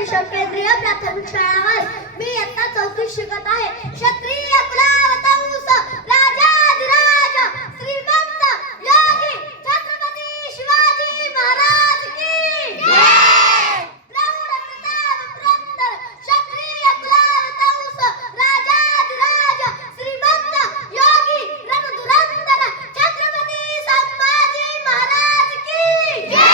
परिषद केंद्रीय प्राथमिक शाळावर मी इयत्ता 4थी शिकत आहे. क्षत्रिय कुलावतंस राजाधिराज श्रीमंत योगी छत्रपती शिवाजी महाराज की जय. प्रौढ प्रताप पुरंदर क्षत्रिय कुलावतंस राजाधिराज श्रीमंत योगी रणधुरंदर छत्रपती संभाजी महाराज की जय.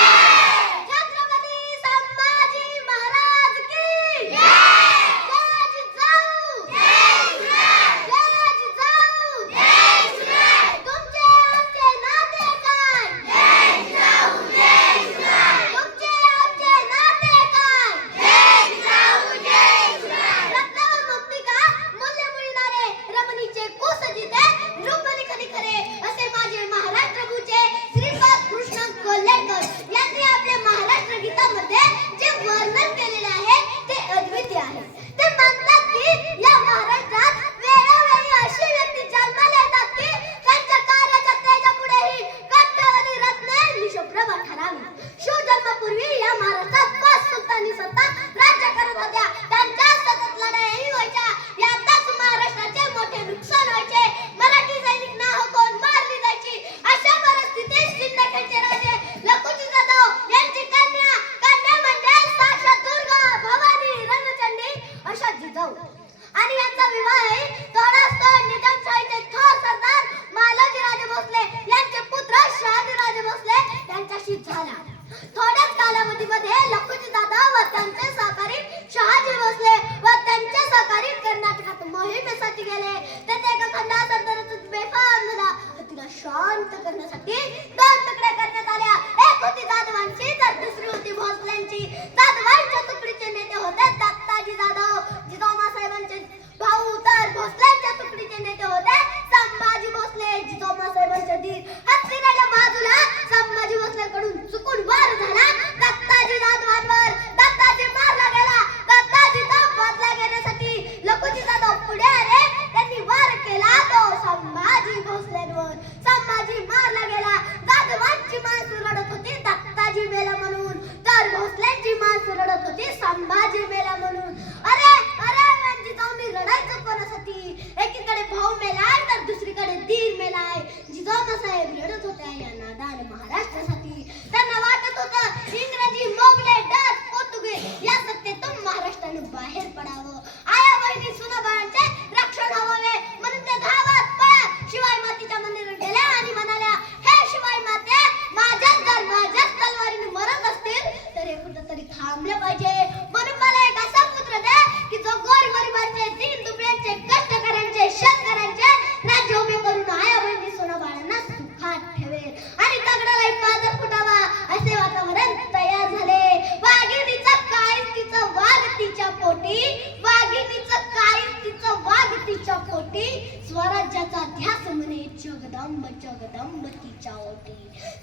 आणि यांचा विवाह आहे तोडास्तोड निजामशाहीचे थोर सरदार मालोजीराजे भोसले यांचे पुत्र शहाजीराजे भोसले यांच्याशी झाला. थोड्याच कालावधीमध्ये लखुजी दादा व त्यांचे सहकारी शहाजी भोसले व त्यांचे सहकारी कर्नाटकात मोहिमेसाठी गेले. तेथे एका खंडा सरदाराचा बेफाम झाला. तिला शांत करण्यासाठी 2 तुकड्या करण्यात आल्या. एक होती जाधवांची तर दुसरी होती भोसल्यांची. जाधवांच्या तुकडीचे नेते होते दत्ताजी जाधव जिजामासाहेबांचे भाऊ, तर भोसल्यांच्या तुकडीचे नेते होते संभाजी भोसले जिजामासाहेबांचे धीर. हत्तीच्या बाजूला संभाजी भोसलेकडून चुकून वार झाला दत्ताजी जाधवांवर. दत्ताजी मारला गेला. दत्ताजीचा बदला घेण्यासाठी लखुजी जाधव पुढे आले. त्यांनी वार केला तो संभाजी भोसलेंवर. संभाजी मारला गेला. जाधवांची माणसं रडत होती दत्ताजी मेला म्हणून, तर भोसल्यांची माणसं रडत होती संभाजी मेला म्हणून. अरे अरे जिजाऊनी रडायचं कोणासाठी? एकीकडे भाऊ मेलाय तर दुसरीकडे धीर मेलाय. जिजामासाहेब रडत होत्या या नादान महाराष्ट्रासाठी. त्यांना वाटत होतं इंग्रजी, मोगले, डच, पोर्तुगीज या सत्तेतून महाराष्ट्राने बाहेर पडावं. आया बहिणी सुनाबाळांचे रक्षण हवे म्हणून ते धावत पळत शिवाई मातेच्या मंदिरात गेल्या आणि म्हणाल्या, हे शिवाई माते, माझ्याच तलवारीने मरत असतील तर हे कुठंतरी थांबले पाहिजे. म्हणून मला एक असा पुत्र दे की जो गोरगरिबांचे, दीन दुबळ्यांचे, कष्टकऱ्यांचे, शेतकऱ्यांचे राज्य उभे करून आया बहिणी सोनाबाळांना सुखात ठेवेल आणि दगडाला पाजर फुटावा असे वातावरण तयार झाले. वाघिणीचं काळीज तिचं वाघ तिच्या पोटी, वाघिणीचं काळीज तिचं वाघ तिच्या पोटी, स्वराज्याचा ध्यास म्हणे जगदंब जगदंब तिच्या ओटी.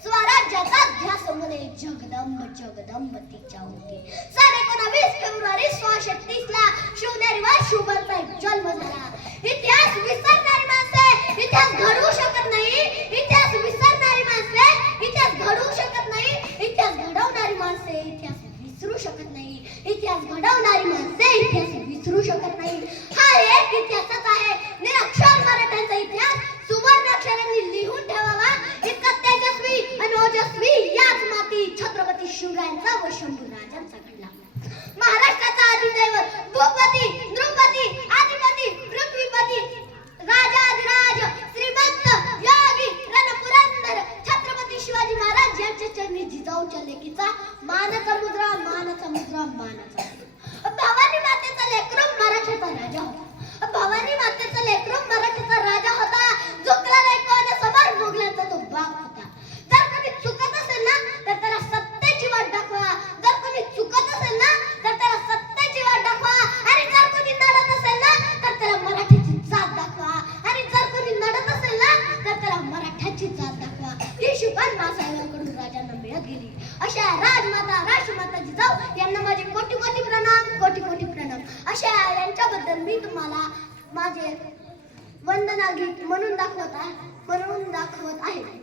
स्वराज्याचा ध्यास म्हणे जगदंब जगदंब तिच्या ओटी. 19 फेब्रुवारी 1630 ला शिवनेरीवर शिवबांचा जन्म झाला. इतिहास विसरणारी माणसे इतिहास घडवू शकत नाही. इतिहास विसरणारी माणसे इतिहास घडवू शकत नाही. इतिहास घडवणारी माणसे इतिहास विसरू शकत नाही. इतिहास घडवणारी माणसे इतिहास विसरू शकत नाही. हा एक इतिहासच आहे. निरक्षर मराठ्यांचा इतिहास सुवर्णाक्षरांनी लिहून ठेवावा. इतका तेजस्वी आणि ओजस्वी याच माती छत्रपती शिवरायांचा व शंभूराजांचा घडला. महाराष्ट्राचा अधिदैवत भूपती, नृपती, आदिपती, पृथ्वीपती, राजाधिराज श्रीमंत योगी रणपुरंदर छत्रपती शिवाजी महाराज यांच्या चरणी जिजाऊच्या लेकीचा मानाचा मुद्रा मानाचा मुद्रा मानाचा. भवानी मातेचा लेकरू मराठ्याचा राजा होता. भवानी मातेचा लेकरू मराठ्याचा राजा होता. झुकला नाही कोणासमोर मुघलांचा तो बाप होता. जर कोणी चुकत असेल ना तर त्याला सत्तेची वाट दाखवा. जर कोणी चुकत असेल ना तर त्याला सत्तेची वाट दाखवा. आणि जर कोणी नडत असेल ना तर त्याला मराठ्याची जात दाखवा. आणि जर कोणी नडत असेल ना तर त्याला मराठ्याची जात दाखवा. ही शिकवण मासाहेबांकडून राजांना मिळत गेली. अशा राजमाता राष्ट्रमाता जिजाऊ यांना माझे कोटी कोटी प्रणाम, कोटी कोटी प्रणाम. अशा यांच्याबद्दल मी तुम्हाला माझे वंदना गीत म्हणून दाखवत आहे.